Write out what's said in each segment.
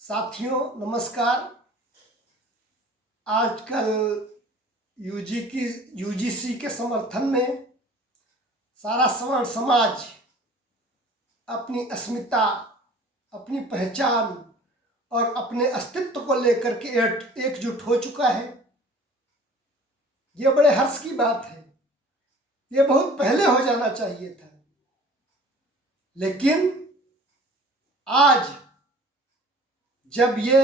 साथियों नमस्कार। आजकल यूजीसी के समर्थन में सारा सवर्ण समाज अपनी अस्मिता, अपनी पहचान और अपने अस्तित्व को लेकर के एकजुट हो चुका है। ये बड़े हर्ष की बात है। ये बहुत पहले हो जाना चाहिए था, लेकिन आज जब ये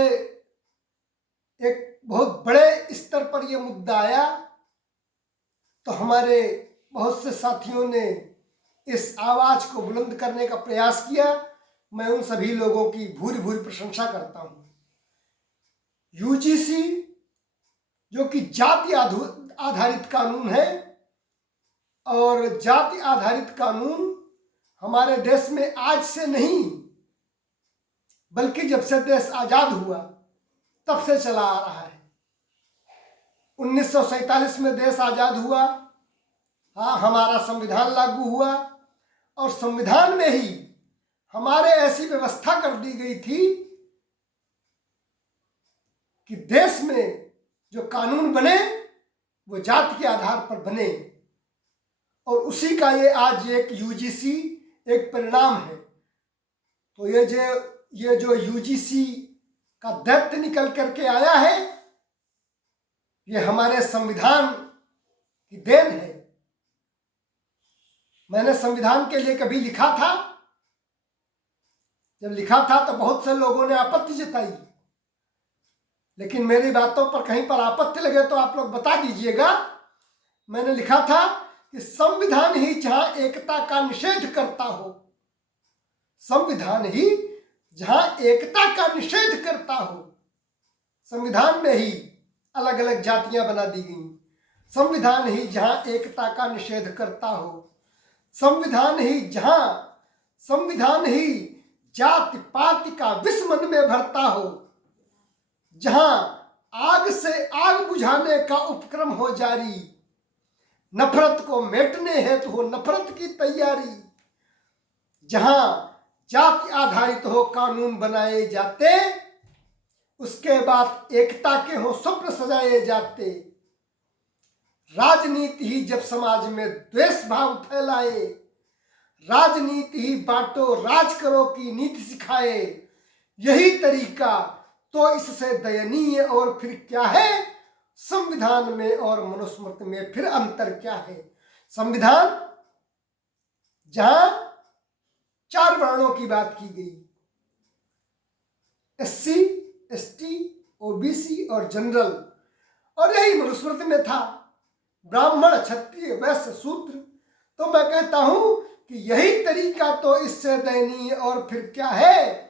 एक बहुत बड़े स्तर पर यह मुद्दा आया तो हमारे बहुत से साथियों ने इस आवाज को बुलंद करने का प्रयास किया। मैं उन सभी लोगों की भूरी भूरी प्रशंसा करता हूं। यूजीसी जो कि जाति आधारित कानून है, और जाति आधारित कानून हमारे देश में आज से नहीं बल्कि जब से देश आजाद हुआ तब से चला आ रहा है। 1947 में देश आजाद हुआ, हाँ, हमारा संविधान लागू हुआ और संविधान में ही हमारे ऐसी व्यवस्था कर दी गई थी कि देश में जो कानून बने वो जाति के आधार पर बने, और उसी का ये आज एक यूजीसी एक परिणाम है। तो ये जो यूजीसी का दैत्य निकल करके आया है, ये हमारे संविधान की देन है। मैंने संविधान के लिए कभी लिखा था, जब लिखा था तो बहुत से लोगों ने आपत्ति जताई, लेकिन मेरी बातों पर कहीं पर आपत्ति लगे तो आप लोग बता दीजिएगा। मैंने लिखा था कि संविधान ही जहां एकता का निषेध करता हो, संविधान ही जहां एकता का निषेध करता हो, संविधान में ही अलग अलग जातियां बना दी गई। संविधान ही जहां एकता का निषेध करता हो, संविधान ही जाति पाति का विष मन में भरता हो, जहां आग से आग बुझाने का उपक्रम हो जारी, नफरत को मिटने हेतु हो नफरत की तैयारी, जहां जाति आधारित हो कानून बनाए जाते, उसके बाद एकता के हो स्वप्न सजाए जाते, राजनीति ही जब समाज में द्वेष भाव फैलाए, राजनीति ही बांटो राज करो की नीति सिखाए, यही तरीका तो इससे दयनीय और फिर क्या है, संविधान में और मनुस्मृति में फिर अंतर क्या है। संविधान जहां 4 वर्णों की बात की गई, एससी, एसटी, ओबीसी और जनरल, और यही मनुस्मृति में था, ब्राह्मण, क्षत्रिय, वैश्य, शूद्र। तो मैं कहता हूं कि यही तरीका तो इससे दयनीय और फिर क्या है,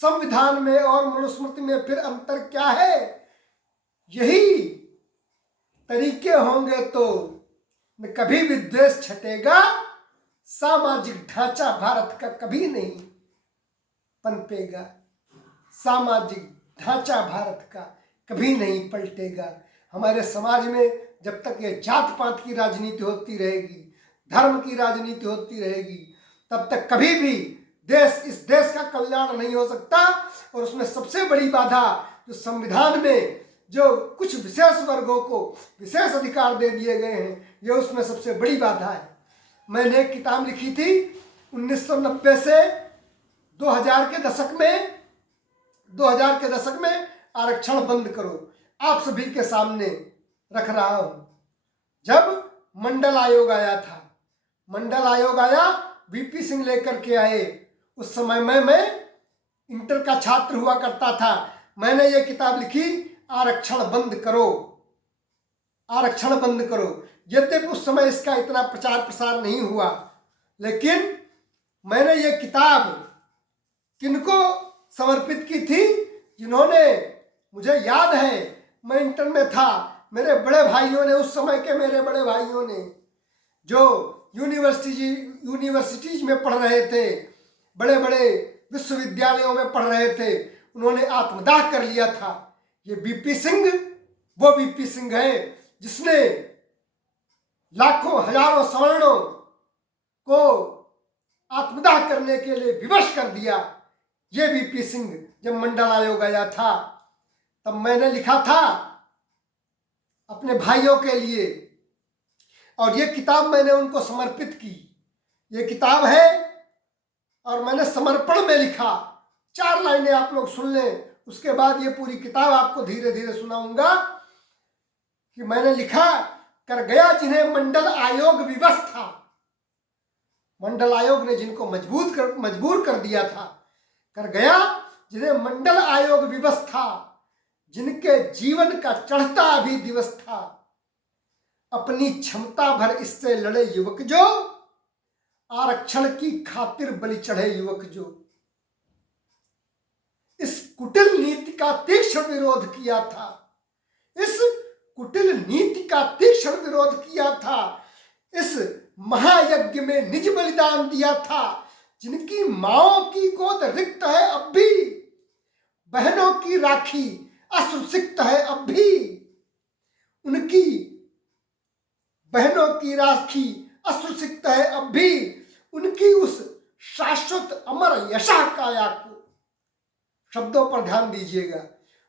संविधान में और मनुस्मृति में फिर अंतर क्या है। यही तरीके होंगे तो न कभी भी द्वेष छटेगा, सामाजिक ढांचा भारत का कभी नहीं पनपेगा, सामाजिक ढांचा भारत का कभी नहीं पलटेगा। हमारे समाज में जब तक ये जात पात की राजनीति होती रहेगी, धर्म की राजनीति होती रहेगी, तब तक कभी भी इस देश का कल्याण नहीं हो सकता। और उसमें सबसे बड़ी बाधा जो संविधान में जो कुछ विशेष वर्गों को विशेष अधिकार दे दिए गए हैं, ये उसमें सबसे बड़ी बाधा है। मैंने एक किताब लिखी थी 1990 से 2000 के दशक में आरक्षण बंद करो, आप सभी के सामने रख रहा हूं। जब मंडल आयोग आया, वीपी सिंह लेकर के आए, उस समय मैं इंटर का छात्र हुआ करता था। मैंने ये किताब लिखी, आरक्षण बंद करो, आरक्षण बंद करो। यद्यपि उस समय इसका इतना प्रचार प्रसार नहीं हुआ, लेकिन मैंने ये किताब किनको समर्पित की थी, जिन्होंने, मुझे याद है मैं इंटर में था, मेरे बड़े भाइयों ने, उस समय के मेरे बड़े भाइयों ने, जो यूनिवर्सिटीज में पढ़ रहे थे, बड़े बड़े विश्वविद्यालयों में पढ़ रहे थे, उन्होंने आत्मदाह कर लिया था। ये वीपी सिंह वो वीपी सिंह है जिसने लाखों हजारों सवर्णों को आत्मदाह करने के लिए विवश कर दिया। ये वीपी सिंह जब मंडल आयोग आया था तब मैंने लिखा था अपने भाइयों के लिए, और ये किताब मैंने उनको समर्पित की। ये किताब है और मैंने समर्पण में लिखा। 4 लाइनें आप लोग सुन लें, उसके बाद ये पूरी किताब आपको धीरे धीरे सुनाऊंगा कि मैंने लिखा, कर गया जिन्हें मंडल आयोग विवश था। मंडल आयोग ने जिनको मजबूर कर दिया था, कर गया जिन्हें मंडल आयोग विवश था, जिनके जीवन का चढ़ता अभी दिवस था, अपनी क्षमता भर इससे लड़े युवक जो, आरक्षण की खातिर बलि चढ़े युवक जो, इस कुटिल नीति का तीक्ष्ण विरोध किया था, इस कुटिल नीति का तीक्ष्ण विरोध किया था, इस महायज्ञ में निज बलिदान दिया था, जिनकी माओ की गोद रिक्त है अब भी, बहनों की राखी अश्रुसिक्त है अब भी, उनकी बहनों की राखी अश्रुसिक्त है अब भी, उनकी उस शाश्वत अमर यशा काया को, शब्दों पर ध्यान दीजिएगा,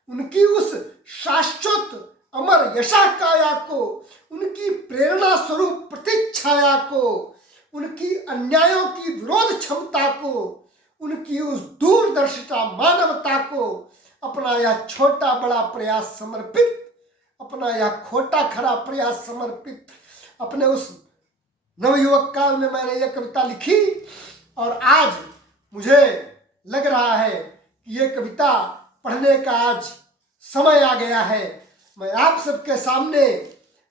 उनकी उस शाश्वत अमर यशा काया को, उनकी प्रेरणा स्वरूप प्रतीक्षाया को, उनकी अन्यायों की विरोध क्षमता को, उनकी उस दूरदर्शिता मानवता को अपना यह छोटा बड़ा प्रयास समर्पित, अपना यह खोटा खरा प्रयास समर्पित, अपने उस नवयुवक काल में मैंने यह कविता लिखी और आज मुझे लग रहा है कि ये कविता पढ़ने का आज समय आ गया है। मैं आप सबके सामने,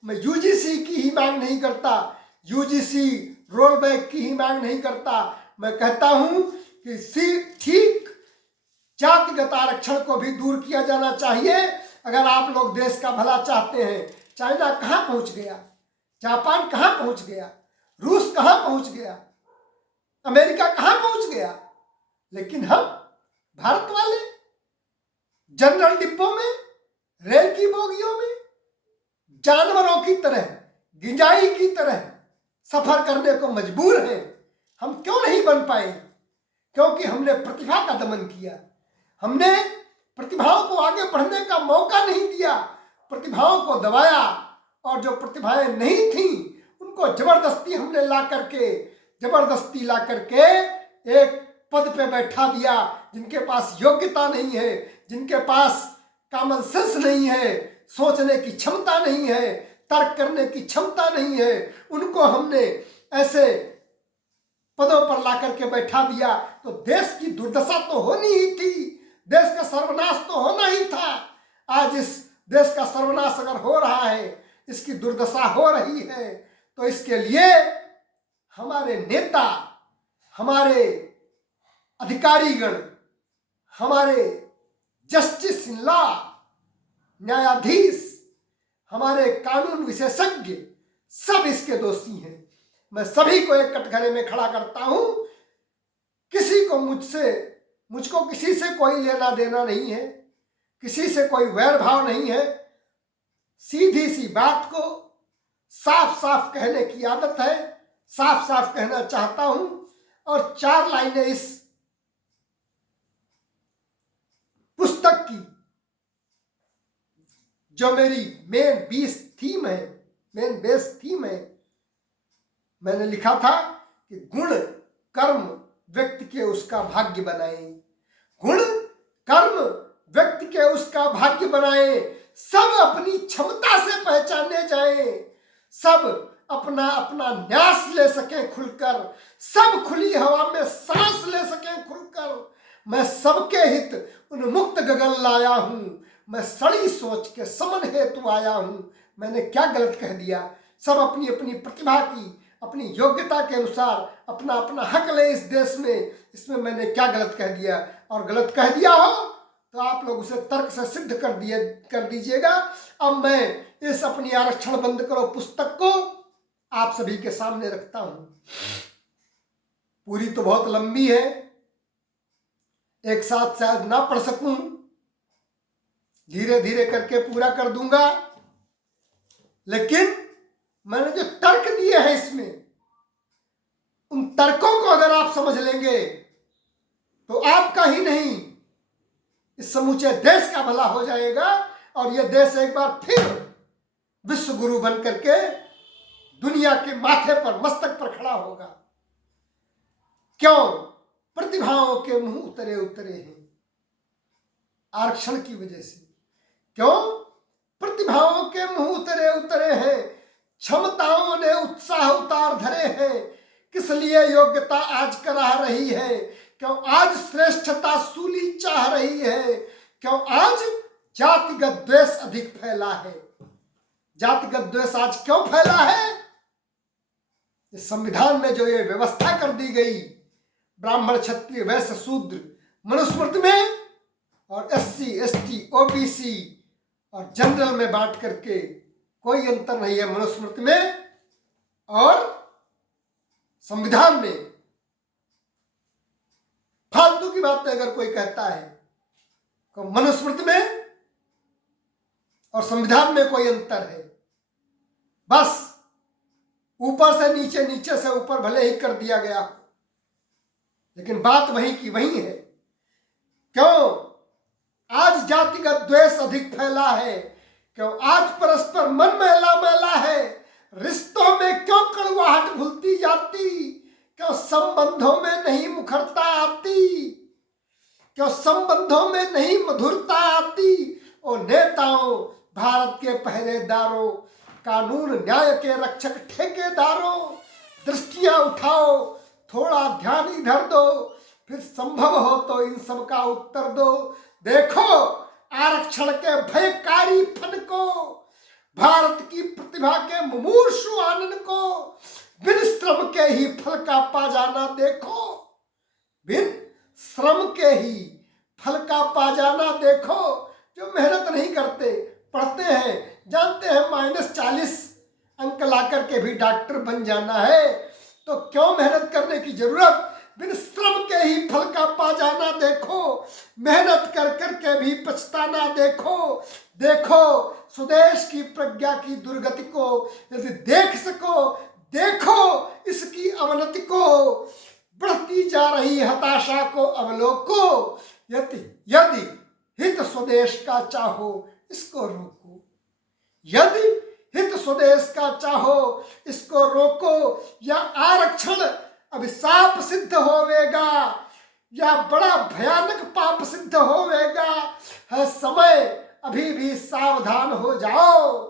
मैं यूजीसी की ही मांग नहीं करता, यूजीसी रोल बैक की ही मांग नहीं करता, मैं कहता हूं कि ठीक जातिगत आरक्षण को भी दूर किया जाना चाहिए। अगर आप लोग देश का भला चाहते हैं, चाइना कहाँ पहुंच गया, जापान कहाँ पहुंच गया, रूस कहाँ पहुंच गया, अमेरिका कहाँ पहुंच गया, लेकिन हम भारत वाले जनरल डिब्बों में, रेल की बोगियों में जानवरों की तरह, गिंजाई की तरह सफर करने को मजबूर हैं। हम क्यों नहीं बन पाए? क्योंकि हमने प्रतिभा का दमन किया, हमने प्रतिभाओं को आगे बढ़ने का मौका नहीं दिया, प्रतिभाओं को दबाया, और जो प्रतिभाएं नहीं थीं उनको जबरदस्ती हमने जबरदस्ती ला करके एक पद पे बैठा दिया। जिनके पास योग्यता नहीं है, जिनके पास कॉमन सेंस नहीं है, सोचने की क्षमता नहीं है, तर्क करने की क्षमता नहीं है, उनको हमने ऐसे पदों पर ला करके बैठा दिया। तो देश की दुर्दशा तो होनी ही थी, देश का सर्वनाश तो होना ही था। आज इस देश का सर्वनाश अगर हो रहा है, इसकी दुर्दशा हो रही है, तो इसके लिए हमारे नेता, हमारे अधिकारीगण, हमारे जस्टिस इन लॉ, न्यायाधीश, हमारे कानून विशेषज्ञ सब इसके दोषी हैं। मैं सभी को एक कटघरे में खड़ा करता हूं। मुझको किसी से कोई लेना देना नहीं है, किसी से कोई वैर भाव नहीं है। सीधी सी बात को साफ साफ कहने की आदत है, साफ साफ कहना चाहता हूं। और 4 लाइनें इस पुस्तक की, जो मेरी मेन बेस थीम है, मैंने लिखा था कि गुण कर्म व्यक्ति के उसका भाग्य बनाए, गुण कर्म व्यक्ति के उसका भाग्य बनाए, सब अपनी क्षमता से पहचाने जाएं, सब अपना अपना न्यास ले सकें खुलकर, सब खुली हवा में सांस ले सकें खुलकर। मैं सबके हित उन्मुक्त गगन लाया हूं, मैं सड़ी सोच के समन हेतु आया हूं। मैंने क्या गलत कह दिया? सब अपनी अपनी प्रतिभा की, अपनी योग्यता के अनुसार अपना अपना हक ले इस देश में। इसमें मैंने क्या गलत कह दिया? और गलत कह दिया हो तो आप लोग उसे तर्क से सिद्ध कर दीजिएगा। अब मैं इस अपनी आरक्षण बंद करो पुस्तक को आप सभी के सामने रखता हूं। पूरी तो बहुत लंबी है, एक साथ शायद ना पढ़ सकूं, धीरे धीरे करके पूरा कर दूंगा। लेकिन मैंने जो तर्क दिए हैं इसमें, उन तर्कों को अगर आप समझ लेंगे तो आपका ही नहीं, इस समूचे देश का भला हो जाएगा और यह देश एक बार फिर विश्व गुरु बन करके दुनिया के माथे पर, मस्तक पर खड़ा होगा। क्यों? प्रतिभाओं के मुंह उतरे उतरे हैं आरक्षण की वजह से। क्यों? प्रतिभाओं के मुंह उतरे उतरे हैं, क्षमताओं ने उत्साह उतार धरे हैं। किस लिए योग्यता आज करा रही है? क्यों आज श्रेष्ठता सूली चाह रही है? क्यों आज जातिगत द्वेष अधिक फैला है? जातिगत द्वेष आज क्यों फैला है? इस संविधान में जो ये व्यवस्था कर दी गई, ब्राह्मण, क्षत्रिय, वैश्य, शूद्र मनुस्मृति में, और SC, ST, OBC और जनरल में बांट करके, कोई अंतर नहीं है मनुस्मृति में और संविधान में। फालतू की बात अगर कोई कहता है तो मनुस्मृति में और संविधान में कोई अंतर है, बस ऊपर से नीचे, नीचे से ऊपर भले ही कर दिया गया, लेकिन बात वही की वही है। क्यों आज जातिगत द्वेष अधिक फैला है? क्यों आज परस्पर मन मैला मैला है? रिश्तों में क्यों कड़वाहट घुलती जाती? क्यों संबंधों में नहीं मुखरता आती? क्यों संबंधों में नहीं मधुरता आती? ओ नेताओं, भारत के पहरेदारों, कानून न्याय के रक्षक ठेकेदारों, दृष्टियां उठाओ, थोड़ा ध्यान इधर दो, फिर संभव हो तो इन सब का उत्तर दो। देखो आरक्षण के भयकारी फन को, भारत की प्रतिभा के मुमूर्षु आनंद को, बिन श्रम के ही फल का पा जाना देखो, बिन श्रम के ही फल का पा जाना देखो। जो मेहनत नहीं करते, पढ़ते हैं, जानते हैं -40 अंक ला करके भी डॉक्टर बन जाना है, तो क्यों मेहनत करने की जरूरत? बिन श्रम के ही फल का पा जाना देखो, मेहनत कर करके भी पछताना देखो। देखो स्वदेश की प्रज्ञा की दुर्गति को, यदि देख सको देखो इसकी अवनति को, बढ़ती जा रही हताशा को अवलोको। यदि हित स्वदेश का चाहो इसको रोको, यदि हित स्वदेश का चाहो इसको रोको। या आरक्षण अभिशाप सिद्ध होवेगा, या बड़ा भयानक पाप सिद्ध होवेगा। है समय अभी भी सावधान हो जाओ,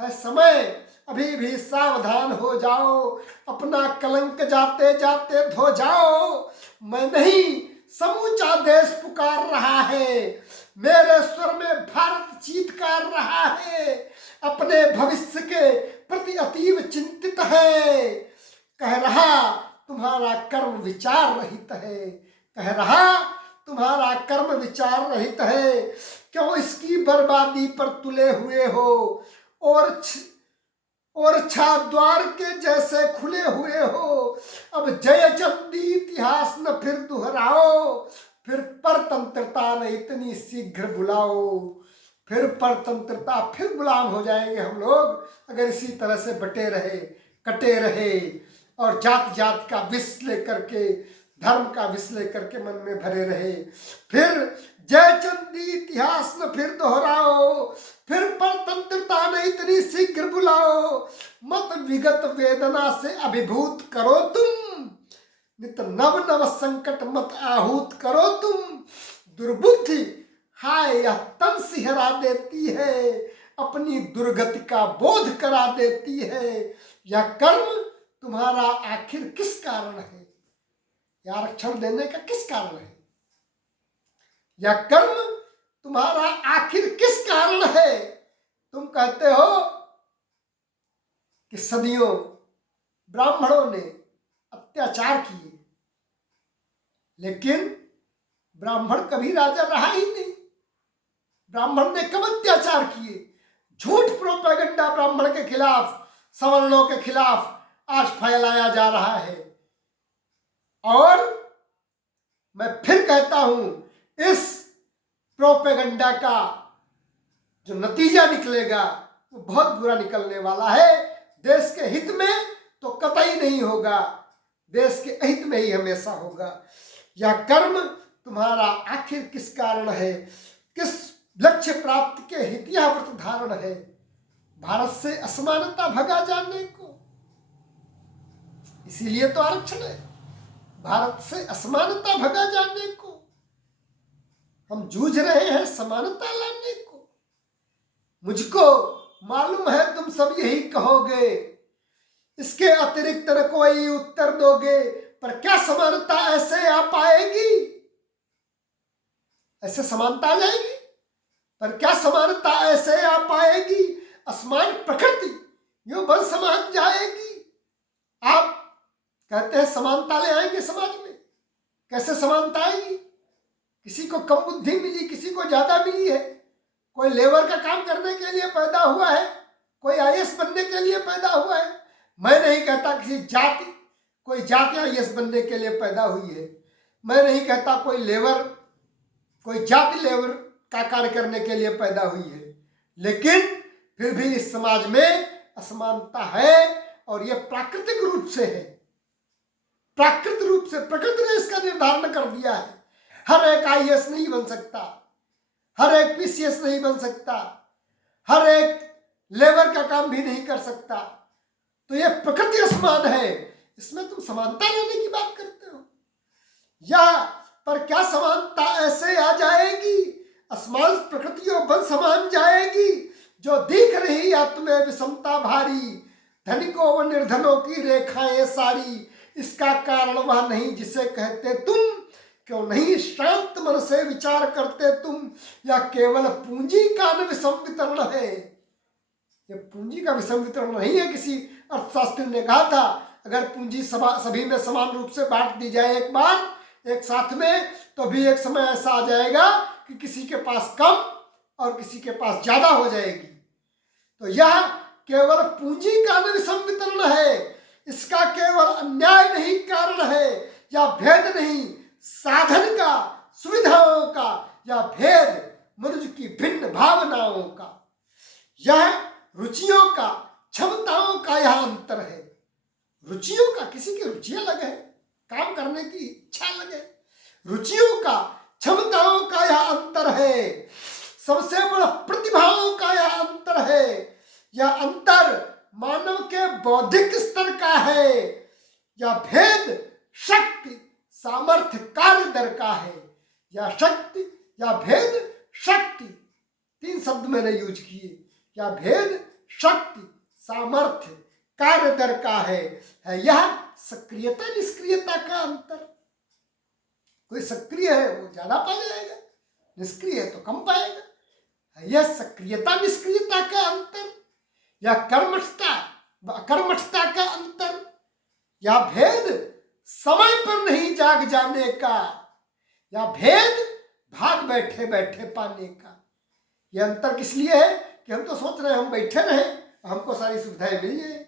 है समय अभी भी सावधान हो जाओ। अपना कलंक जाते जाते धो जाओ। मैं नहीं, समूचा देश पुकार रहा है, मेरे स्वर में भारत चीत्कार रहा है। अपने भविष्य के प्रति अतीव चिंतित है, कह रहा तुम्हारा कर्म विचार रहित है, कह रहा तुम्हारा कर्म विचार रहित है। क्यों इसकी बर्बादी पर तुले हुए हो, और छाद्वार के जैसे खुले हुए हो। अब जयचंदी इतिहास न फिर दोहराओ, फिर परतंत्रता न इतनी शीघ्र बुलाओ। फिर परतंत्रता, फिर गुलाम हो जाएंगे हम लोग अगर इसी तरह से बटे रहे, कटे रहे और जात जात का विष लेकर के, धर्म का विष लेकर के मन में भरे रहे। फिर जयचंदी इतिहास न फिर दोहराओ, फिर परतंत्रता न इतनी शीघ्र बुलाओ। मत विगत वेदना से अभिभूत करो तुम, नित नव नव संकट मत आहूत करो तुम। दुर्बुद्धि हाय यह तन सिहरा देती है, अपनी दुर्गति का बोध करा देती है। यह कर्म तुम्हारा आखिर किस कारण है? यह आरक्षण देने का किस कारण है? यह कर्म तुम्हारा आखिर किस कारण है? तुम कहते हो कि सदियों ब्राह्मणों ने अत्याचार किए, लेकिन ब्राह्मण कभी राजा रहा ही नहीं। ब्राह्मण ने कब अत्याचार किए? झूठ प्रोपेगेंडा ब्राह्मण के खिलाफ, सवर्णों के खिलाफ आज फैलाया जा रहा है। और मैं फिर कहता हूं, इस प्रोपेगेंडा का जो नतीजा निकलेगा वो बहुत बुरा निकलने वाला है। देश के हित में तो कतई नहीं होगा, देश के अहित में ही हमेशा होगा। यह कर्म तुम्हारा आखिर किस कारण है, किस लक्ष्य प्राप्ति के हित यह व्रत धारण है। भारत से असमानता भगा जाने को, इसीलिए तो आरक्षण है, भारत से असमानता भगा जाने को। हम जूझ रहे हैं समानता लाने को। मुझको मालूम है तुम सब यही कहोगे, इसके अतिरिक्त न कोई उत्तर दोगे, पर क्या समानता ऐसे आ पाएगी? ऐसे समानता आ जाएगी, पर क्या समानता ऐसे आ पाएगी? असमान प्रकृति यो बल समान जाएगी। आप कहते हैं समानता ले आएंगे समाज में, कैसे समानता आएगी? किसी को कम बुद्धि मिली, किसी को ज्यादा मिली है। कोई लेबर का काम करने के लिए पैदा हुआ है, कोई आईएएस बनने के लिए पैदा हुआ है। मैं नहीं कहता किसी जाति, कोई जाति आईएएस बनने के लिए पैदा हुई है। मैं नहीं कहता कोई जाति लेबर का कार्य करने के लिए पैदा हुई है। लेकिन फिर भी इस समाज में असमानता है, और यह प्राकृतिक रूप से है। प्राकृतिक रूप से प्रकृति ने इसका निर्धारण कर दिया है। हर एक आईएएस नहीं बन सकता, हर एक पीसीएस नहीं बन सकता, हर एक लेबर का काम भी नहीं कर सकता। तो यह प्रकृति असमान है, इसमें तुम समानता लाने की बात करते हो। या पर क्या समानता ऐसे आ जाएगी? असमान प्रकृतियों बल समान जाएगी। जो दिख रही आत्मे विषमता भारी, धनिकों व निर्धनों की रेखाएं सारी, इसका कारण वह नहीं जिसे कहते तुम। क्यों नहीं शांत मन से विचार करते तुम, या केवल पूंजी का न विषम वितरण है। ये पूंजी का विषम वितरण नहीं है। किसी अर्थशास्त्री ने कहा था, अगर पूंजी सभी में समान रूप से बांट दी जाए एक बार एक साथ में, तो भी एक समय ऐसा आ जाएगा कि किसी के पास कम और किसी के पास ज्यादा हो जाएगी। तो यह केवल पूंजी का न विषम वितरण है, इसका केवल अन्याय नहीं कारण है, या भेद नहीं साधन का, सुविधाओं का, या भेद मनुष्य की भिन्न भावनाओं का, यह रुचियों का, क्षमताओं का यह अंतर है। रुचियों का, किसी की रुचि अलग है, काम करने की इच्छा अलग है। रुचियों का, क्षमताओं का यह अंतर है। सबसे बड़ा प्रतिभाओं का यह अंतर है। यह अंतर मानव के बौद्धिक स्तर का है। यह भेद शक्ति, सामर्थ्य, कार्य दर का है। या शक्ति, या भेद शक्ति, 3 शब्द मैंने यूज किए। या भेद शक्ति, सामर्थ्य, कार्य दर का है। यह सक्रियता निष्क्रियता का अंतर। कोई सक्रिय है वो ज्यादा पा जाएगा, निष्क्रिय है तो कम पाएगा। यह सक्रियता निष्क्रियता का अंतर, या कर्मठता अकर्मठता का अंतर, या भेद समय पर नहीं जाग जाने का, या भेद भाग बैठे बैठे पाने का। यह अंतर किस लिए है कि हम तो सोच रहे हैं हम बैठे रहें, हमको सारी सुविधाएं मिल जाए।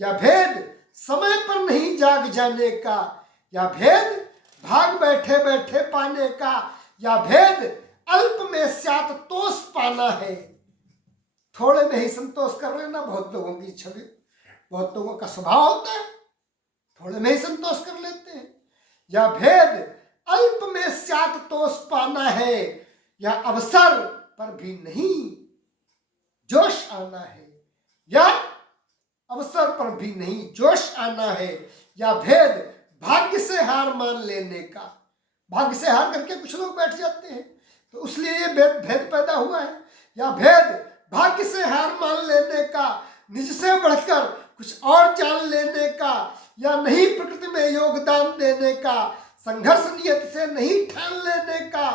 या भेद समय पर नहीं जाग जाने का, या भेद भाग बैठे बैठे पाने का, या भेद अल्प में स्यात तोष पाना है। थोड़े में ही संतोष कर लेना बहुत लोगों की छवि, बहुत लोगों का स्वभाव होता है, थोड़े में ही संतोष कर लेते हैं। या भेद अल्प में स्यात तोष पाना है, या अवसर पर भी नहीं जोश आना है। या अवसर पर भी नहीं जोश आना है। या भेद भाग्य से हार मान लेने का। भाग्य से हार करके कुछ लोग बैठ जाते हैं, तो इसलिए ये भेद पैदा हुआ है। या भेद भाग्य से हार मान लेने का, निज से बढ़कर कुछ और जान लेने का, या नहीं प्रकृति में योगदान देने का, संघर्ष नियत से नहीं ठान लेने का।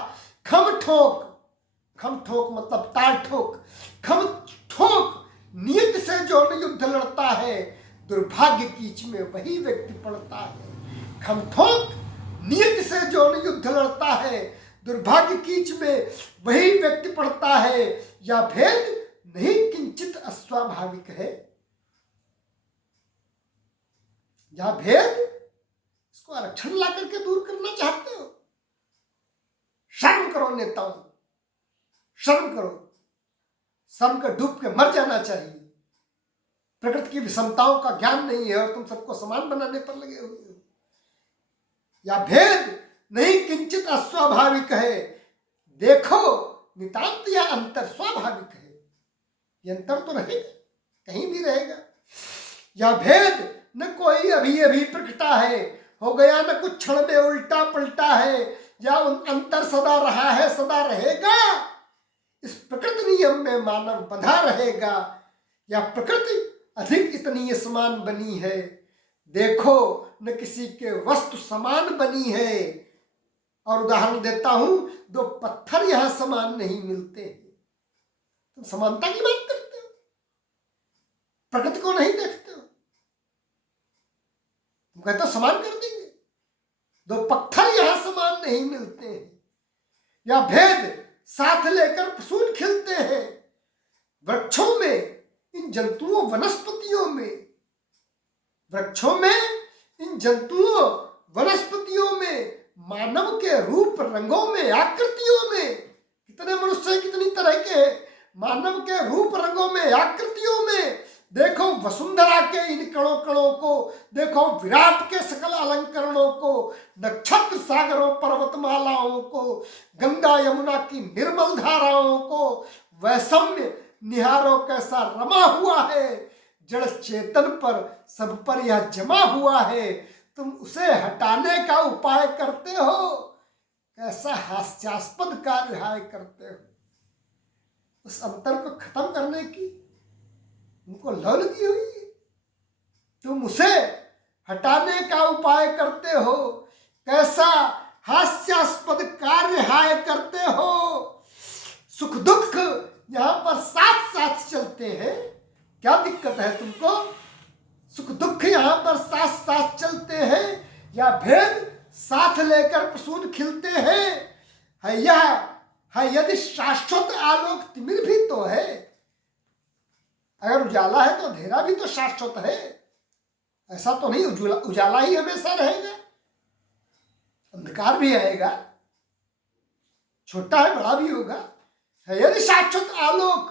खम ठोक मतलब ताल ठोक, खम ठोक नियत से जो युद्ध लड़ता है, दुर्भाग्य कीच में वही व्यक्ति पड़ता है। खम ठोक नियत से जो युद्ध लड़ता है, दुर्भाग्य कीच में वही व्यक्ति पड़ता है। या भेद नहीं किंचित अस्वाभाविक है। या भेद, इसको आरक्षण ला करके दूर करना चाहते हो? शर्म करो नेताओं, शर्म करो। शर्म कर डूब के मर जाना चाहिए। प्रकृति की विषमताओं का ज्ञान नहीं है और तुम सबको समान बनाने पर लगे हुए हो। या भेद नहीं किंचित अस्वाभाविक है। देखो नितांत यह अंतर स्वाभाविक है। ये अंतर तो रहेगा, कहीं भी रहेगा। यह भेद न कोई अभी अभी प्रकटा है, हो गया न कुछ क्षण में उल्टा पलटा है। या अंतर सदा रहा है, सदा रहेगा। इस प्रकृति नियम में मानव बंधा रहेगा। या प्रकृति अधिक इतनी समान बनी है। देखो न किसी के वस्तु समान बनी है। और उदाहरण देता हूं, दो पत्थर यहां समान नहीं मिलते हैं। तुम समानता की बात करते हो, प्रकृति को नहीं देखते हो। तुम कहते हो समान कर देंगे, दो पत्थर यहां समान नहीं मिलते हैं। या भेद साथ लेकर फसूल खिलते हैं। वृक्षों में, इन जंतुओं वनस्पतियों में, वृक्षों में, इन जंतुओं वनस्पतियों में, मानव के रूप रंगों में, आकृतियों में, कितने मनुष्य हैं, कितनी तरह के हैं। मानव के रूप रंगों में, आकृतियों में देखो वसुंधरा के इन कणों कणों को, देखो विराट के सकल अलंकरणों को, नक्षत्र सागरों पर्वतमालाओं को, गंगा यमुना की निर्मल धाराओं को, वैषम्य निहारो कैसा रमा हुआ है। जड़ चेतन पर सब पर यह जमा हुआ है। तुम उसे हटाने का उपाय करते हो, कैसा हास्यास्पद कार्य हाय करते हो। उस अंतर को खत्म करने की तुमको लौ लगी हुई है। तुम उसे हटाने का उपाय करते हो, कैसा हास्यास्पद कार्य हाय करते हो। सुख दुख यहां पर साथ साथ चलते हैं। क्या दिक्कत है तुमको? सुख दुख यहां पर साथ साथ चलते हैं। या भेद साथ लेकर प्रसून खिलते हैं। है यह है यदि शाश्वत आलोक तिमिर भी तो है। अगर उजाला है तो अंधेरा भी तो शाश्वत है। ऐसा तो नहीं उजाला ही हमेशा रहेगा, अंधकार भी आएगा, छोटा है बड़ा भी होगा। है यदि शाश्वत आलोक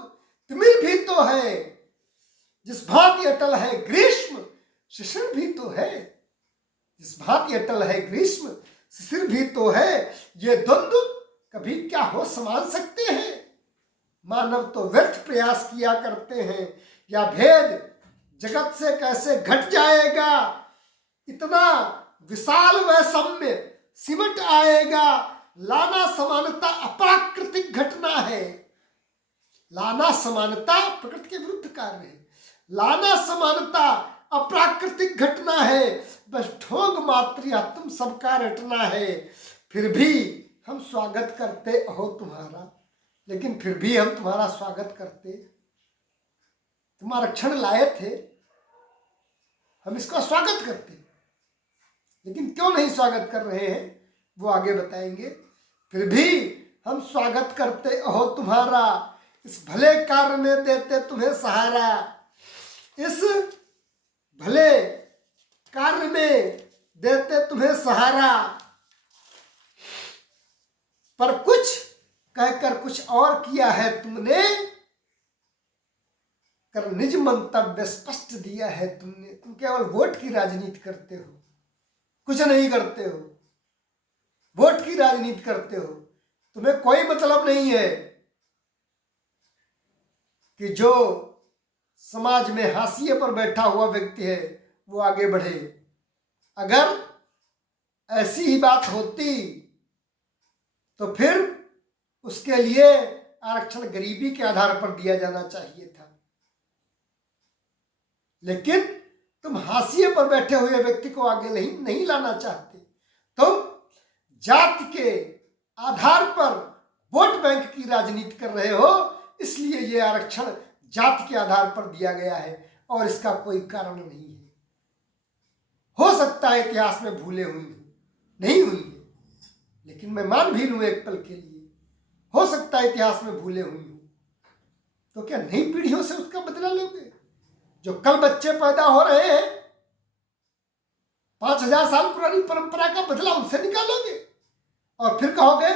तिमिर भी तो है। जिस भांति अटल है ग्रीष्म शिशिर भी तो है। जिस भांति अटल है ग्रीष्म शिशिर भी तो है। ये द्वंद्व कभी क्या हो समान सकते हैं। मानव तो व्यर्थ प्रयास किया करते हैं। या भेद जगत से कैसे घट जाएगा। इतना विशाल वैषम्य सिमट आएगा। लाना समानता अप्राकृतिक घटना है। लाना समानता प्रकृति के विरुद्ध कार्य है। लाना समानता अप्राकृतिक घटना है। बस ढोंग मात्र या तुम सबका रटना है। फिर भी हम स्वागत करते हो तुम्हारा, लेकिन फिर भी हम तुम्हारा स्वागत करते। तुम आरक्षण लाए थे, हम इसका स्वागत करते, लेकिन क्यों नहीं स्वागत कर रहे हैं वो आगे बताएंगे। फिर भी हम स्वागत करते हो तुम्हारा। इस भले कार्य में देते तुम्हें सहारा। इस भले कार्य में देते तुम्हें सहारा। पर कुछ कहकर कुछ और किया है तुमने। कर निज मंतव्य स्पष्ट दिया है तुमने। तुम केवल वोट की राजनीति करते हो, कुछ नहीं करते हो। वोट की राजनीति करते हो। तुम्हें कोई मतलब नहीं है कि जो समाज में हाशिए पर बैठा हुआ व्यक्ति है वो आगे बढ़े। अगर ऐसी ही बात होती तो फिर उसके लिए आरक्षण गरीबी के आधार पर दिया जाना चाहिए था। लेकिन तुम हाशिए पर बैठे हुए व्यक्ति को आगे नहीं लाना चाहते। तुम जाति के आधार पर वोट बैंक की राजनीति कर रहे हो। इसलिए ये आरक्षण जाति के आधार पर दिया गया है और इसका कोई कारण नहीं है। हो सकता है इतिहास में भूले हुई नहीं हुई है, लेकिन मैं मान भी लूं एक पल के लिए, हो सकता है इतिहास में भूले हुई हो। तो क्या नई पीढ़ियों से उसका बदला लोगे? जो कल बच्चे पैदा हो रहे हैं, 5000 साल पुरानी परंपरा का बदला उनसे निकालोगे और फिर कहोगे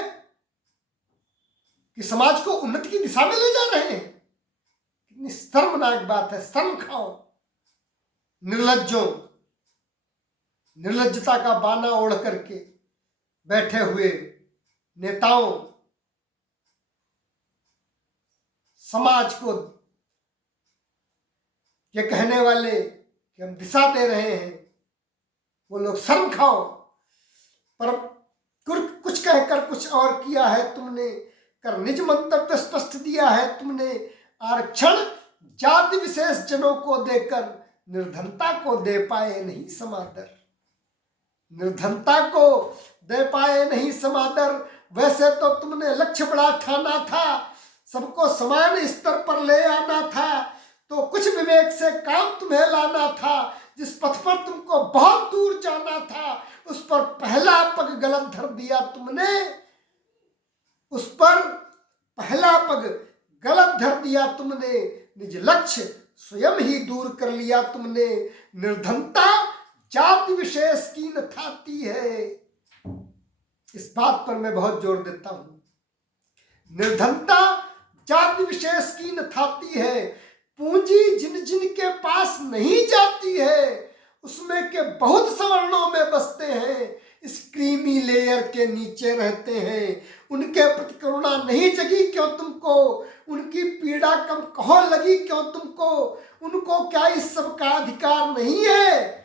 कि समाज को उन्नति की दिशा में ले जा रहे हैं। कितनी शर्मनाक बात है। शर्म खाओ निर्लज्जों। निर्लज्जता का बाना ओढ़ करके बैठे हुए नेताओं समाज को ये कहने वाले कि हम दिशा दे रहे हैं, वो लोग शर्म खाओ। पर कुछ कहकर कुछ और किया है तुमने, कर निज मंतव्य स्पष्ट दिया है तुमने। आरक्षण जाति विशेष जनों को देकर निर्धनता को दे पाए नहीं समादर, निर्धनता को दे पाए नहीं समादर। वैसे तो तुमने लक्ष्य बड़ा ठाना था, सबको समान स्तर पर ले आना था, तो कुछ विवेक से काम तुम्हें लाना था। जिस पथ पर तुमको बहुत दूर जाना था, उस पर पहला पग गलत धर दिया तुमने, उस पर पहला पग गलत धर दिया तुमने। निज लक्ष्य स्वयं ही दूर कर लिया तुमने। निर्धनता जाति विशेष की न थाती है, इस बात पर मैं बहुत जोर देता हूं। निर्धनता जाति विशेष की न थाती है, पूंजी जिन जिन के पास नहीं जाती है, उसमें के बहुत सवर्णों में बसते हैं, इस क्रीमी लेयर के नीचे रहते हैं। उनके प्रति करुणा नहीं जगी क्यों तुमको, उनकी पीड़ा कम कहो लगी क्यों तुमको। उनको क्या इस सब का अधिकार नहीं है,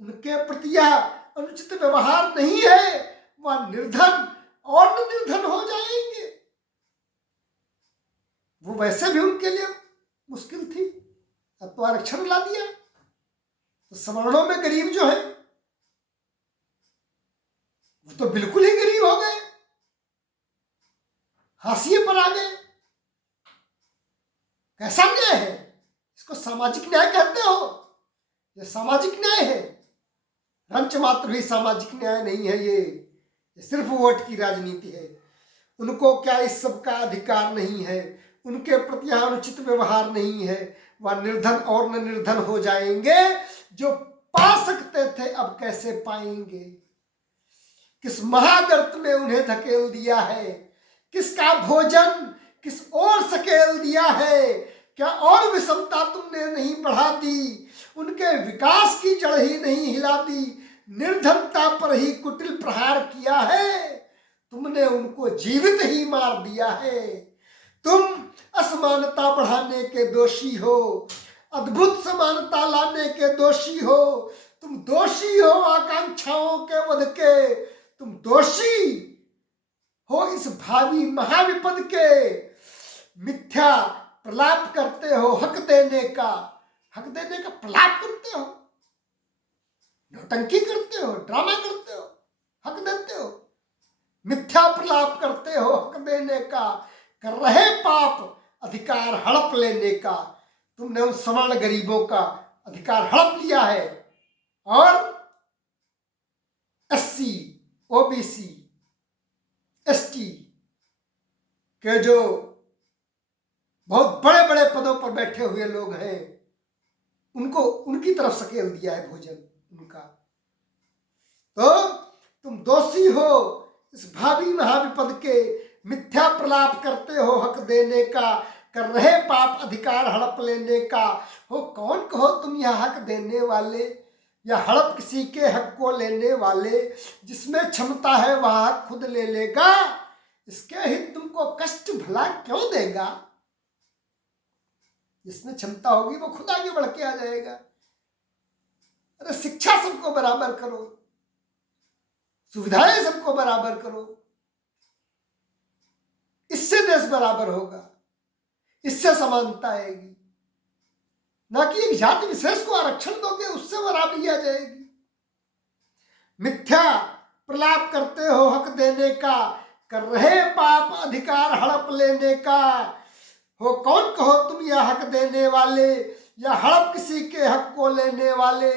उनके प्रति यह अनुचित व्यवहार नहीं है, वह निर्धन और न निर्धन हो जाएंगे। वो वैसे भी उनके लिए मुश्किल थी, अब तो आरक्षण ला दिया, तो सवर्णों में गरीब जो है वो तो बिल्कुल ही गरीब हो गए, हाशिए पर आ गए। कैसा न्याय है? इसको सामाजिक न्याय कहते हो? ये सामाजिक न्याय है? रंच मात्र भी सामाजिक न्याय नहीं है, ये सिर्फ वोट की राजनीति है। उनको क्या इस सब का अधिकार नहीं है, उनके प्रति अनुचित व्यवहार नहीं है, वह निर्धन और न निर्धन हो जाएंगे। जो पा सकते थे अब कैसे पाएंगे, किस महागर्त में उन्हें धकेल दिया है, किसका भोजन किस ओर सकेल दिया है। क्या और विषमता तुमने नहीं बढ़ा दी, उनके विकास की जड़ ही नहीं हिला दी, निर्धनता पर ही कुटिल प्रहार किया है, तुमने उनको जीवित ही मार दिया है। तुम असमानता बढ़ाने के दोषी हो, अद्भुत समानता लाने के दोषी हो, तुम दोषी हो आकांक्षाओं के वध के, तुम दोषी हो इस भावी महाविपद के। मिथ्या प्रलाप करते हो हक देने का, हक देने का प्रलाप करते हो, नौटंकी करते हो, ड्रामा करते हो, हक देते हो। मिथ्या प्रलाप करते हो हक देने का, कर रहे पाप अधिकार हड़प लेने का। तुमने उन सवर्ण गरीबों का अधिकार हड़प लिया है, और एससी, ओबीसी, एसटी के जो बहुत बड़े बड़े पदों पर बैठे हुए लोग हैं, उनको उनकी तरफ सकेल दिया है भोजन उनका। तो तुम दोषी हो इस भावी महाविपद के, मिथ्या प्रलाप करते हो हक देने का, कर रहे पाप अधिकार हड़प लेने का। हो कौन कहो तुम यह हक देने वाले, या हड़प किसी के हक को लेने वाले। जिसमें क्षमता है वह हक खुद ले लेगा, इसके हित तुमको कष्ट भला क्यों देगा। जिसमें क्षमता होगी वो खुद आगे बढ़ के आ जाएगा। अरे शिक्षा सबको बराबर करो, सुविधाएं सबको बराबर करो, इससे देश बराबर होगा, इससे समानता आएगी। ना कि एक जाति विशेष को आरक्षण दोगे उससे बराबरी आ जाएगी। मिथ्या प्रलाप करते हो हक देने का, कर रहे पाप अधिकार हड़प लेने का। हो कौन कहो तुम यह हक देने वाले, या हड़प किसी के हक को लेने वाले।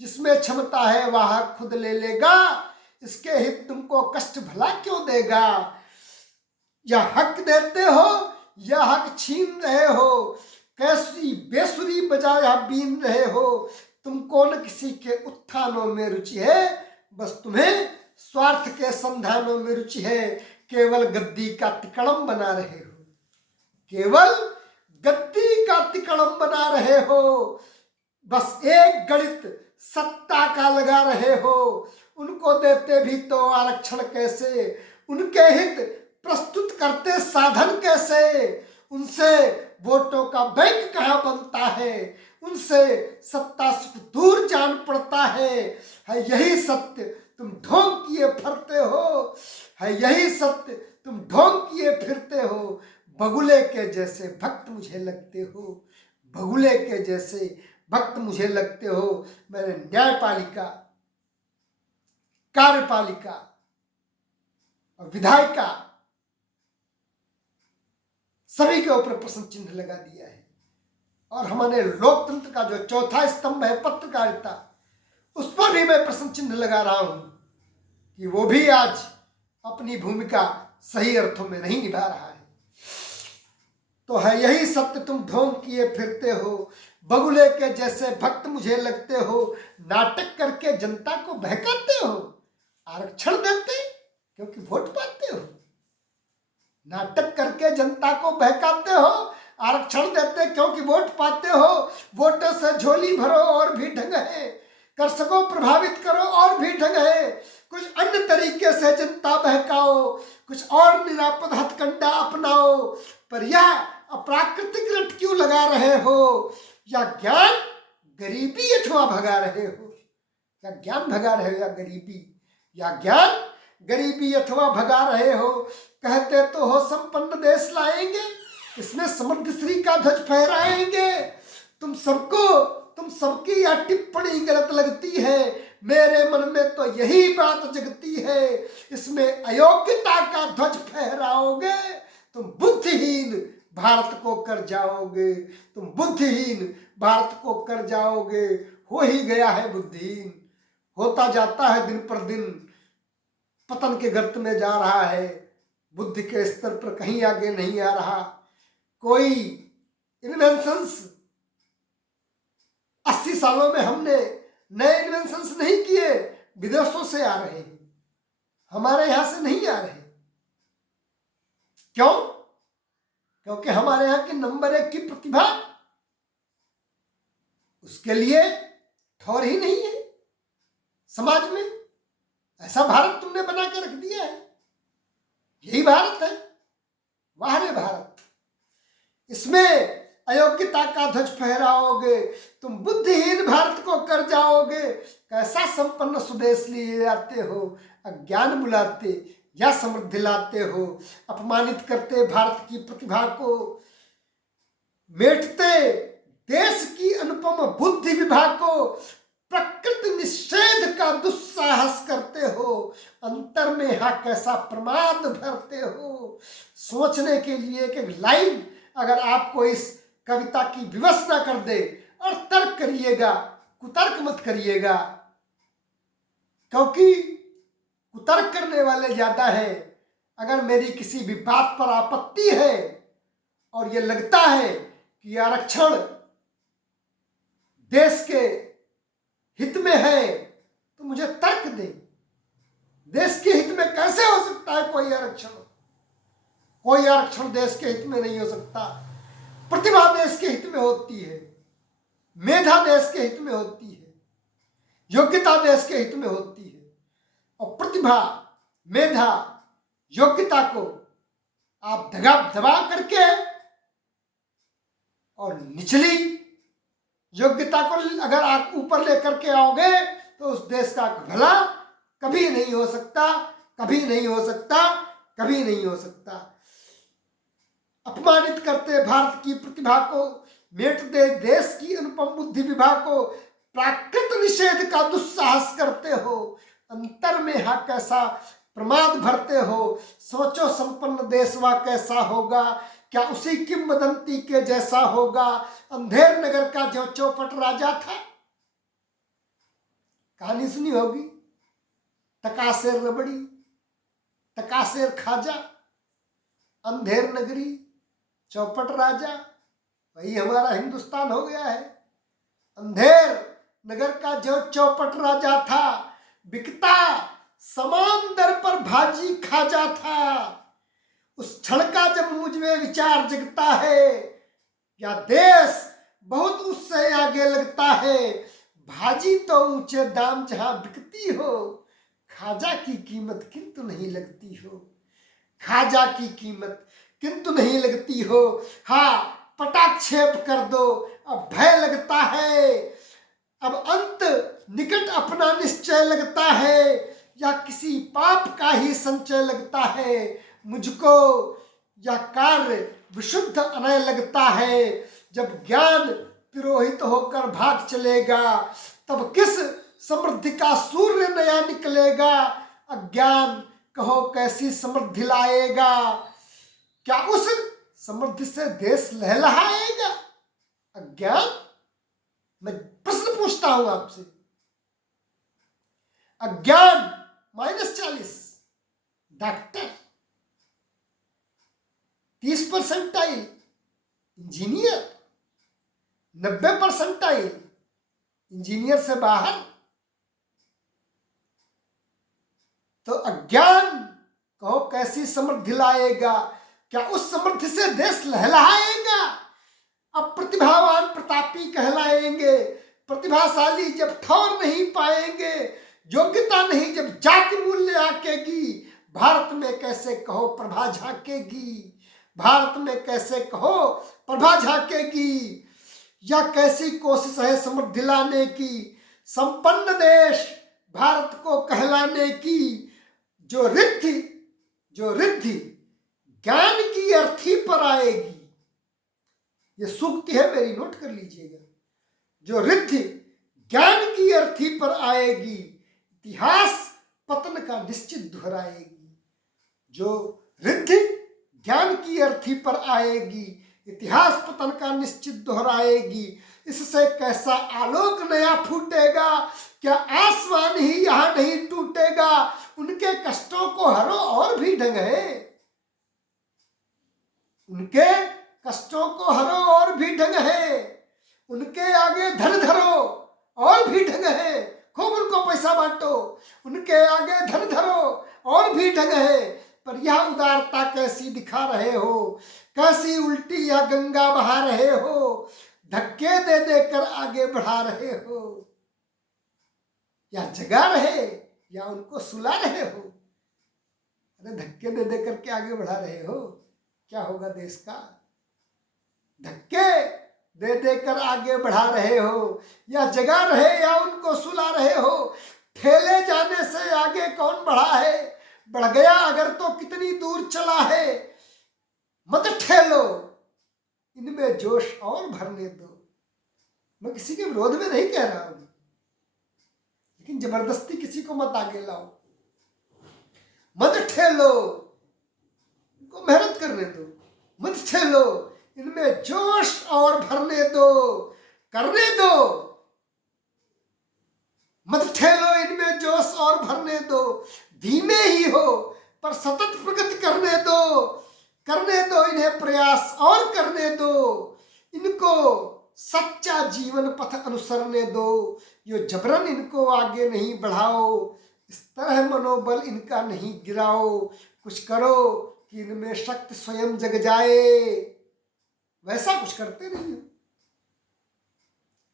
जिसमें क्षमता है वह हक खुद ले लेगा, इसके हित तुमको कष्ट भला क्यों देगा। या हक देते हो या हक छीन रहे हो, कैसी बेसुरी बजाया बीन रहे हो। तुमको न किसी के उत्थानों में रुचि है, बस तुम्हें स्वार्थ के संधानों में रुचि है। केवल गद्दी का तिकड़म बना रहे हो, केवल गद्दी का तिकड़म बना रहे हो, बस एक गणित सत्ता का लगा रहे हो। उनको देते भी तो आरक्षण कैसे, उनके हित प्रस्तुत करते साधन कैसे, उनसे वोटों का बैंक कहाँ बनता है, उनसे सत्ता सुख दूर जान पड़ता है यही सत्य तुम ढोंग किए फिरते हो, है यही सत्य तुम ढोंग किए फिरते हो। बगुले के जैसे भक्त मुझे लगते हो, बगुले के जैसे भक्त मुझे लगते हो। मैंने न्यायपालिका, कार्यपालिका और विधायिका सभी के ऊपर प्रश्न चिन्ह लगा दिया है। और हमारे लोकतंत्र का जो चौथा स्तंभ है पत्रकारिता, उस पर भी मैं प्रश्न चिन्ह लगा रहा हूं कि वो भी आज अपनी भूमिका सही अर्थों में नहीं निभा रहा है। तो है यही सत्य तुम ढोंग किए फिरते हो, बगुले के जैसे भक्त मुझे लगते हो। नाटक करके जनता को बहकाते हो, आरक्षण देते क्योंकि वोट पाते हो। नाटक करके जनता को बहकाते हो, आरक्षण देते क्योंकि वोट पाते हो। वोटों से झोली भरो और भी ढंग है, कर सको प्रभावित करो और भी ढंग है। कुछ अन्य तरीके से जनता बहकाओ, कुछ और निरापद हथकंडा अपनाओ, पर यह अप्राकृतिक रट क्यों लगा रहे हो? या ज्ञान गरीबी अथवा भगा रहे हो? या ज्ञान भगा रहे हो या गरीबी? या ज्ञान गरीबी अथवा भगा रहे हो? कहते तो हो संपन्न देश लाएंगे, इसमें समृद्ध श्री का ध्वज फहराएंगे। तुम सबकी यह टिप्पणी गलत लगती है, मेरे मन में तो यही बात जगती है। इसमें अयोग्यता का ध्वज फहराओगे, तुम बुद्धिहीन भारत को कर जाओगे, तुम बुद्धिहीन भारत को कर जाओगे। हो ही गया है बुद्धिहीन, होता जाता है दिन पर दिन, पतन के गर्त में जा रहा है, बुद्धि के स्तर पर कहीं आगे नहीं आ रहा। कोई इन्वेंशंस 80 सालों में हमने नए इन्वेंशंस नहीं किए, विदेशों से आ रहे हैं, हमारे यहां से नहीं आ रहे। क्यों? क्योंकि हमारे यहां की नंबर 1 की प्रतिभा उसके लिए ठौर ही नहीं है समाज में। ऐसा भारत तुमने बना के रख दिया है, यही भारत है, वाह रे भारत। इसमें अयोग्यता का ध्वज फहराओगे, तुम बुद्धिहीन भारत को कर जाओगे। कैसा संपन्न सुदेश लिए आते हो, अज्ञान बुलाते या समृद्धि लाते हो। अपमानित करते भारत की प्रतिभा को, मेटते देश की अनुपम बुद्धि विभा को, प्रकृति निषेध का दुस्साहस करते हो। अंतर में हा कैसा प्रमाद भरते हो। सोचने के लिए एक लाइन अगर आपको इस कविता की विवश न कर दे, और तर्क करिएगा, कुतर्क मत करिएगा, क्योंकि कुतर्क करने वाले ज्यादा है। अगर मेरी किसी भी बात पर आपत्ति है और ये लगता है कि आरक्षण देश के हित में है, तो मुझे तर्क दे। देश के हित में कैसे हो सकता है कोई आरक्षण? कोई आरक्षण देश के हित में नहीं हो सकता। प्रतिभा देश के हित में होती है, मेधा देश के हित में होती है, योग्यता देश के हित में होती है। और प्रतिभा, मेधा, योग्यता को आप दबा करके और निचली योग्यता को अगर आप ऊपर लेकर के आओगे, तो उस देश का भला कभी नहीं हो सकता, कभी नहीं हो सकता, कभी नहीं हो सकता। अपमानित करते भारत की प्रतिभा को, मेटते देश की अनुपम बुद्धि विभा को, प्राकृत निषेध का दुस्साहस करते हो। अंतर में हा कैसा प्रमाद भरते हो। सोचो संपन्न देश वा कैसा होगा, क्या उसी किंवदंती के जैसा होगा। अंधेर नगर का जो चौपट राजा था, कहानी सुनी होगी, तकासेर रबड़ी, तकासेर खाजा, अंधेर नगरी, चौपट राजा। वही हमारा हिंदुस्तान हो गया है। अंधेर नगर का जो चौपट राजा था, बिकता समान दर पर भाजी खाजा था। उस क्षण का जब मुझ में विचार जगता है, या देश बहुत उससे आगे लगता है। भाजी तो ऊंचे दाम जहां बिकती हो, खाजा की कीमत किंतु नहीं लगती हो, खाजा की कीमत किंतु नहीं लगती हो। हाँ, पटाक्षेप कर दो, अब भय लगता है, अब अंत निकट अपना निश्चय लगता है, या किसी पाप का ही संचय लगता है। मुझको यह कार्य विशुद्ध अनय लगता है। जब ज्ञान तिरोहित होकर भाग चलेगा, तब किस समृद्धि का सूर्य नया निकलेगा। अज्ञान कहो कैसी समृद्धि लाएगा, क्या उस समृद्धि से देश लहलहाएगा। अज्ञान, मैं प्रश्न पूछता हूं आपसे, अज्ञान -40, डॉक्टर 30% इंजीनियर, 90% इंजीनियर से बाहर। तो अज्ञान कहो कैसी समृद्धि लाएगा, क्या उस समृद्धि से देश लहलहाएगा। अब प्रतिभावान प्रतापी कहलाएंगे, प्रतिभाशाली जब ठौर नहीं पाएंगे, योग्यता नहीं जब जाति मूल्य आकेगी, भारत में कैसे कहो प्रभा झाकेगी, भारत में कैसे कहो प्रभा झाकेगी। या कैसी कोशिश है समृद्धि लाने की, संपन्न देश भारत को कहलाने की। जो रिद्धि ज्ञान की अर्थी पर आएगी, ये सूक्ति है मेरी, नोट कर लीजिएगा। जो रिद्धि ज्ञान की अर्थी पर आएगी, इतिहास पतन का निश्चित दोहराएगी। जो रिद्धि ज्ञान की अर्थी पर आएगी, इतिहास पतन का निश्चित दोहराएगी। इससे कैसा आलोक नया फूटेगा, क्या आसमान ही यहां नहीं टूटेगा। उनके कष्टों को हरो और भी ढंग है, उनके कष्टों को हरो और भी ढंग है। उनके आगे धन धरो और भी ढंग है, खूब उनको पैसा बांटो। उनके आगे धन धरो और भी ढंग है, पर यह उदारता कैसी दिखा रहे हो, कैसी उल्टी यह गंगा बहा रहे हो। धक्के दे देकर आगे बढ़ा रहे हो, या जगा रहे या उनको सुला रहे हो। अरे धक्के दे दे करके आगे बढ़ा रहे हो, क्या होगा देश का। धक्के दे देकर आगे बढ़ा रहे हो, या जगा रहे या उनको सुला रहे हो। ठेले जाने से आगे कौन बढ़ा है, बढ़ गया अगर तो कितनी दूर चला है। मत ठेलो, इनमें जोश और भरने दो। मैं किसी के विरोध में नहीं कह रहा हूं, लेकिन जबरदस्ती किसी को मत आगे लाओ। मत ठेलो, इनको मेहनत करने दो। मत ठेलो, इनमें जोश और भरने दो, करने दो। मत ठेलो, इनमें जोश और भरने दो। धीमे ही हो पर सतत प्रगति करने दो, करने दो इन्हें प्रयास और करने दो। इनको सच्चा जीवन पथ अनुसरने दो, यो जबरन इनको आगे नहीं बढ़ाओ। इस तरह मनोबल इनका नहीं गिराओ। कुछ करो कि इनमें शक्ति स्वयं जग जाए। वैसा कुछ करते नहीं हो।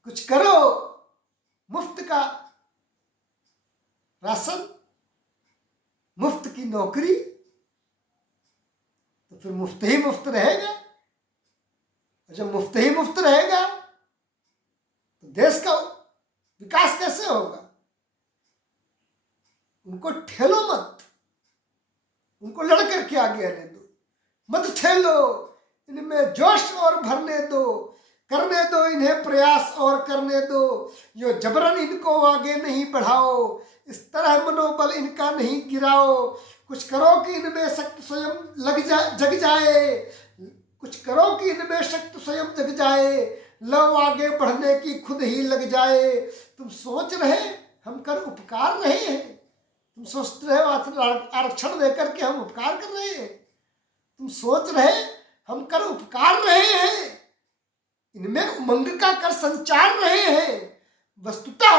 कुछ करो, मुफ्त का राशन, मुफ्त की नौकरी, तो फिर मुफ्त ही मुफ्त रहेगा। और जब मुफ्त ही मुफ्त रहेगा तो देश का विकास कैसे होगा। उनको ठेलो मत, उनको लड़ करके आगे आने दो। मत ठेलो, इनमें जोश और भरने दो, करने दो इन्हें प्रयास और करने दो। यो जबरन इनको आगे नहीं बढ़ाओ। इस तरह मनोबल इनका नहीं गिराओ। कुछ करो कि इनमें शक्ति स्वयं जग जाए। कुछ करो कि इनमें शक्ति स्वयं जग जाए। लो आगे बढ़ने की खुद ही लग जाए। तुम सोच रहे हम कर उपकार रहे हैं, तुम सोच रहे हो आरक्षण देकर के हम उपकार कर रहे हैं। तुम सोच रहे हम कर उपकार रहे हैं, इनमें उमंग का कर संचार रहे हैं। वस्तुतः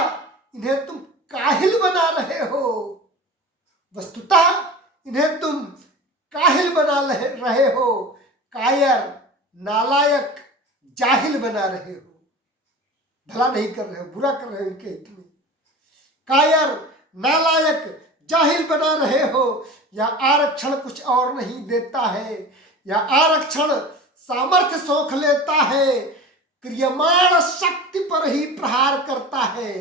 इन्हें तुम काहिल बना रहे हो। वस्तुतः इन्हें तुम काहिल बना रहे हो। कायर, नालायक, जाहिल बना रहे हो। भला नहीं कर रहे हो, बुरा कर रहे हो इनके हित में। कायर, नालायक, जाहिल बना रहे हो, या आरक्षण कुछ और नहीं देता है, या आरक्षण सामर्थ्य सोख लेता है, क्रियमाण शक्ति पर ही प्रहार करता है।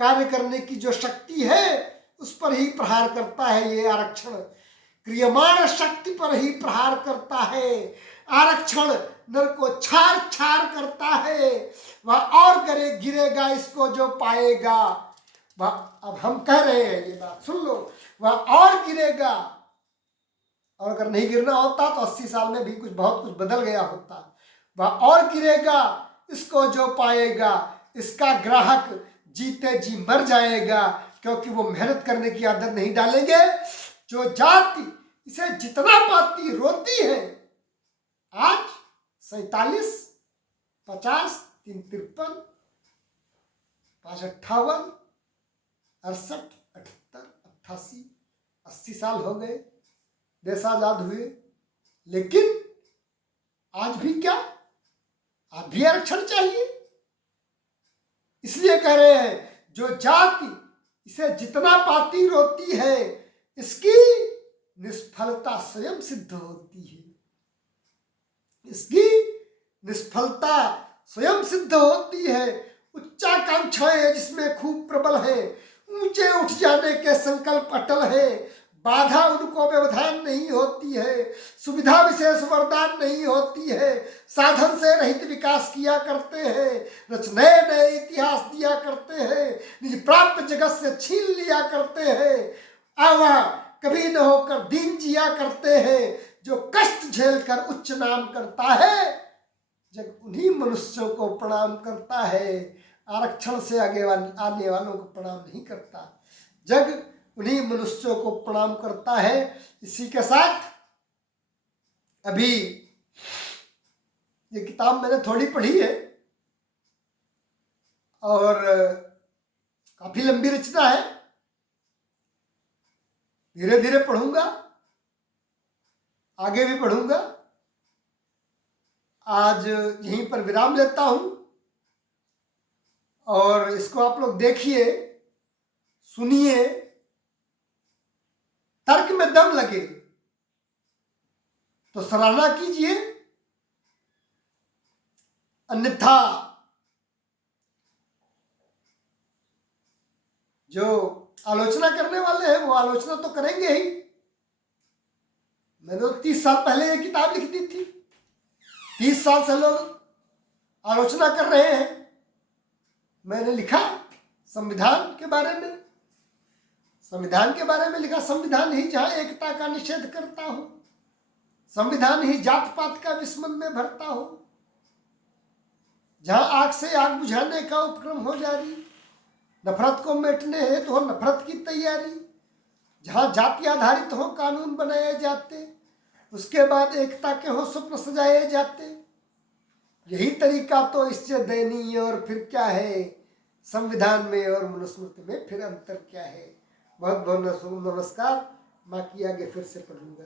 कार्य करने की जो शक्ति है उस पर ही प्रहार करता है ये आरक्षण। क्रियमाण शक्ति पर ही प्रहार करता है। आरक्षण नर को छार छार करता है। वह और गिरेगा इसको जो पाएगा। वह, अब हम कह रहे हैं ये बात सुन लो, वह और गिरेगा। और अगर नहीं गिरना होता तो 80 साल में भी बहुत कुछ बदल गया होता। वह और गिरेगा इसको जो पाएगा, इसका ग्राहक जीते जी मर जाएगा, क्योंकि वो मेहनत करने की आदत नहीं डालेंगे। जो जाति इसे जितना पाती रोती है, आज 47, 50, 3, 53, 5, 58, 68, 78, 88, 80 साल हो गए देश आजाद हुए, लेकिन आज भी क्या, आज भी आरक्षण चाहिए। इसलिए कह रहे हैं जो जाति इसे जितना पाती रोती है, इसकी निष्फलता स्वयं सिद्ध होती है। इसकी निष्फलता स्वयं सिद्ध होती है। उच्चाकांक्षाएं जिसमें खूब प्रबल है, ऊंचे उठ जाने के संकल्प अटल है, बाधा उनको व्यवधान नहीं होती है, सुविधा विशेष वरदान नहीं होती है, साधन से रहित विकास किया करते हैं, रच नए नए इतिहास दिया करते हैं, निज प्राप्त जगत से छीन लिया करते हैं, आवा कभी न होकर दीन जिया करते हैं। जो कष्ट झेल कर उच्च नाम करता है, जग उन्हीं मनुष्यों को प्रणाम करता है। आरक्षण से आगे आने वालों को प्रणाम नहीं करता, जग उन्हीं मनुष्यों को प्रणाम करता है। इसी के साथ अभी ये किताब मैंने थोड़ी पढ़ी है और काफी लंबी रचना है, धीरे धीरे पढ़ूंगा, आगे भी पढ़ूंगा। आज यहीं पर विराम लेता हूं और इसको आप लोग देखिए, सुनिए, तर्क में दम लगे तो सराहना कीजिए, अन्यथा जो आलोचना करने वाले हैं वो आलोचना तो करेंगे ही। मैंने तो 30 साल पहले ये किताब लिख दी थी, 30 साल से लोग आलोचना कर रहे हैं। मैंने लिखा संविधान के बारे में, संविधान के बारे में लिखा, संविधान ही जहां एकता का निषेध करता हो, संविधान ही जात पात का विस्मन में भरता हो, जहां आग से आग बुझाने का उपक्रम हो जारी, नफरत को मिटने हेतु हो नफरत की तैयारी, जहां जाति आधारित हो कानून बनाए जाते, उसके बाद एकता के हो स्वप्न सजाए जाते। यही तरीका तो इससे दयनीय और फिर क्या है, संविधान में और मनुस्मृति में फिर अंतर क्या है। बहुत बहुत नमस्कार। बाकी आगे फिर से पढ़ूंगा।